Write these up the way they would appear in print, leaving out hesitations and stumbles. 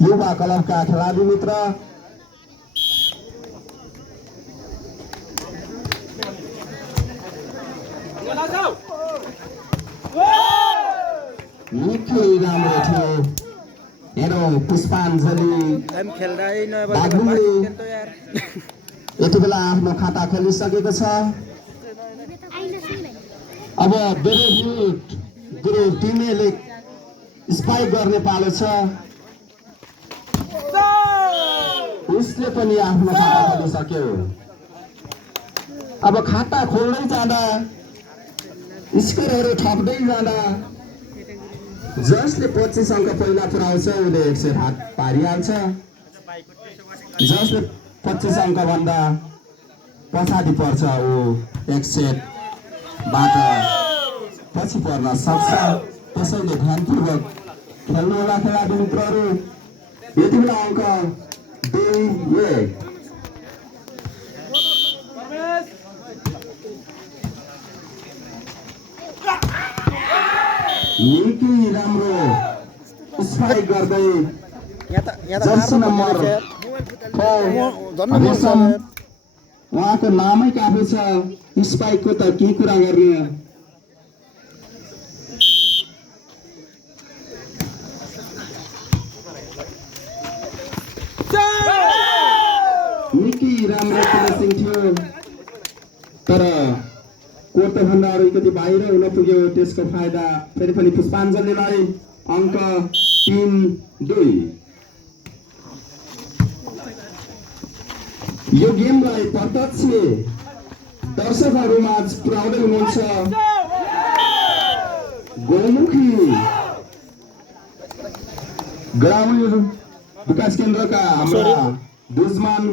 युवा क्लबका खेलाडी मित्र निकै राम्रो थियो। हेरौँ पुष्पाञ्जली यति बेला आफ्नो खाता खोलिसकेको छ। अब बेरेहिट गुरु टिमेले स्पाइक गर्ने पालो छ। उसले पनि आफ्नो खाता खोलिसक्यो। अब खाता खोल्दै जाँदा स्कोरहरू थप्दै जाँदा जसले 25 अङ्क पहिला पुर्याउँछ उसले 100 हात पारिहाल्छ। जसले 25 अङ्क भन्दा पछाडि पर्छ ऊ 100 बाट पछि पर्न सक्छ। त्यसैले ध्यानपूर्वक खेल्नुहोला खेलाडी मित्रहरू। यति बेला अङ्क 2-1। निकै राम्रो स्पाइक गर्दै जर्सी नम्बर 4 उहाँको नामै काफी छ। स्पाइकको त के कुरा गर्ने। निकै राम्रो फिनिसिङ थियो तर कोर्ट भन्दा अलिकति बाहिर हुन पुग्यो। त्यसको फाइदा फेरि पनि पुष्पाञ्जलीलाई। अङ्क 3-2। यो गेमलाई प्रत्यक्ष दर्शकहरूमा पुर्याउँदै हुनुहुन्छ गौमुखी ग्रामीण विकास केन्द्रका हाम्रा दुश्मन।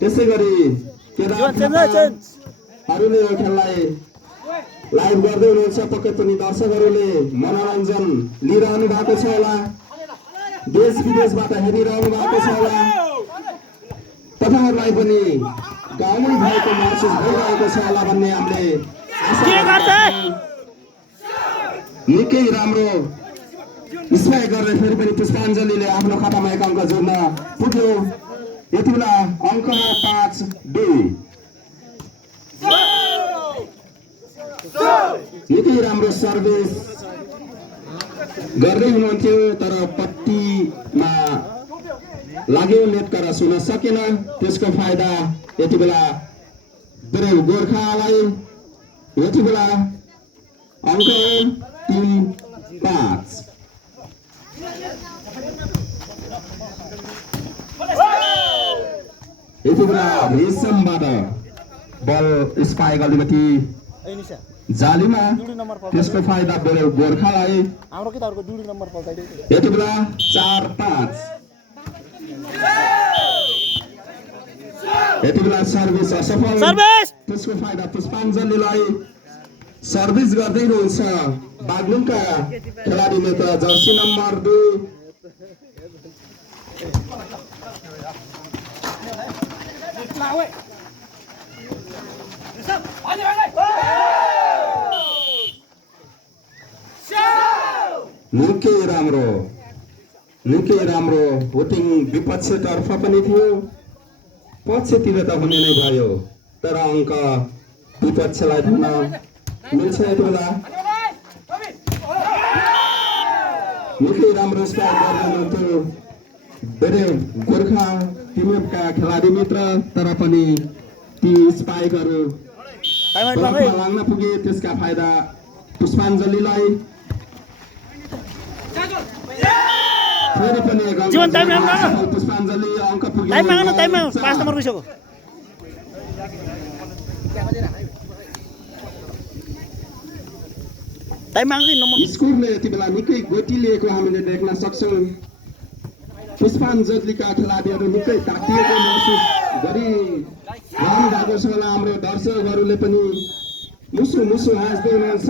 त्यसै गरी केदारहरूले यो खेललाई लाइभ गर्दै हुनुहुन्छ। पक्कै पनि दर्शकहरूले मनोरञ्जन लिइरहनु भएको छ होला। देश विदेशबाट हेरिरहनु भएको छ होला। तपाईँहरूलाई पनि गाउँमै भएको महसुस भइरहेको छ होला भन्ने हामीले निकै राम्रो स्पाइक गर्दै फेरि पनि पुष्पाञ्जलीले आफ्नो खातामा 1 अङ्क जोड्न पुग्यो। यति बेला अङ्क 5-2। निकै राम्रो सर्भिस गर्दै हुनुहुन्थ्यो तर पट्टीमा लाग्यो। नेट क्रस हुन सकेन। त्यसको फाइदा यति बेला ब्रेव गोर्खालाई। यति बेला अङ्क 3-5। यति बेला रेशमबाट बल स्पाइक अलिकति जालीमा। त्यसको फाइदा बेला गोर्खालाई। यति बेला 4-5। यति बेला सर्भिस असफल। त्यसको फाइदा पुष्पाञ्जलीलाई। सर्भिस गर्दै हुनुहुन्छ बागलुङका खेलाडी नेता जर्सी नम्बर 2। निकै राम्रो भोटिङ विपक्षतर्फ पनि थियो। पक्षतिर त हुने नै भयो तर अङ्क विपक्षलाई दिन मिल्छ। यति बेला निकै राम्रो स्पाइक गर्नुहुन्थ्यो बेरे गोर्खा टिमका खेलाडी मित्र तर पनि ती स्पाइकहरू लाग्न पुगे। त्यसका फाइदा पुष्पाञ्जलीलाई। फेरि पनि पुष्पाञ्जली अङ्क पुग्यो। स्कोरले यति बेला निकै गोटिलिएको हामीले देख्न सक्छौँ। पुष्पाञ्जलीका खेलाडीहरू निकै ताकिएको महसुस गरिरहनु भएको छ होला। हाम्रो दर्शकहरूले पनि मुसु हाँस्दै हुनुहुन्छ।